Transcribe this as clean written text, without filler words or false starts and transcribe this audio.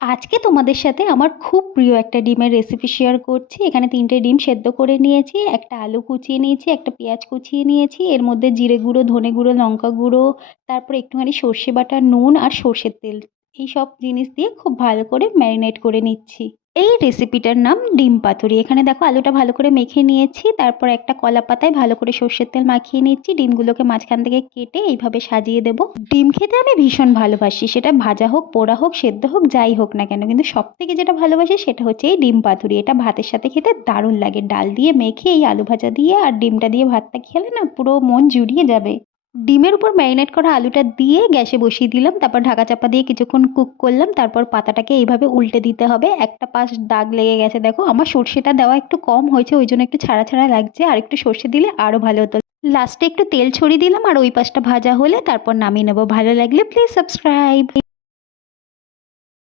আজকে তোমাদের সাথে আমার খুব প্রিয় একটা ডিমের রেসিপি শেয়ার করছি। এখানে ৩টে ডিম সেদ্ধ করে নিয়েছি, একটা আলু কুচিয়ে নিয়েছি, একটা পেঁয়াজ কুচিয়ে নিয়েছি। এর মধ্যে জিরে গুঁড়ো, ধনে গুঁড়ো, লঙ্কা গুঁড়ো, তারপর একটুখানি সর্ষে বাটা, নুন আর সর্ষের তেল, এই সব জিনিস দিয়ে খুব ভালো করে ম্যারিনেট করে নিচ্ছি। এই রেসিপিটার নাম ডিম পাতুরি। এখানে দেখো আলুটা ভালো করে মেখে নিয়েছি, তারপর একটা কলা পাতায় ভালো করে সর্ষের তেল মাখিয়ে নিচ্ছি। ডিমগুলোকে মাঝখান থেকে কেটে এইভাবে সাজিয়ে দেবো। ডিম খেতে আমি ভীষণ ভালোবাসি, সেটা ভাজা হোক, পোড়া হোক, সেদ্ধ হোক, যাই হোক না কেন, কিন্তু সব থেকে যেটা ভালোবাসি সেটা হচ্ছে এই ডিম পাতুরি। এটা ভাতের সাথে খেতে দারুণ লাগে। ডাল দিয়ে মেখে এই আলু ভাজা দিয়ে আর ডিমটা দিয়ে ভাতটা খেলে না পুরো মন জুড়িয়ে যাবে। ডিমের উপর ম্যারিনেট করা আলুটা দিয়ে গ্যাসে বসিয়ে দিলাম, তারপর ঢাকা চাপা দিয়ে কিছুক্ষণ কুক করলাম। তারপর পাতাটাকে এইভাবে উল্টে দিতে হবে। একটা পাশ দাগ লেগে গেছে, দেখো আমার সর্ষেটা দেওয়া একটু কম হয়েছে, ওই জন্য একটু ছাড়া ছাড়া লাগছে। আর একটু সর্ষে দিলে আরও ভালো হতো। লাস্টে একটু তেল ছড়িয়ে দিলাম, আর ওই পাশটা ভাজা হলে তারপর নামিয়ে নেবো। ভালো লাগলে প্লিজ সাবস্ক্রাইব।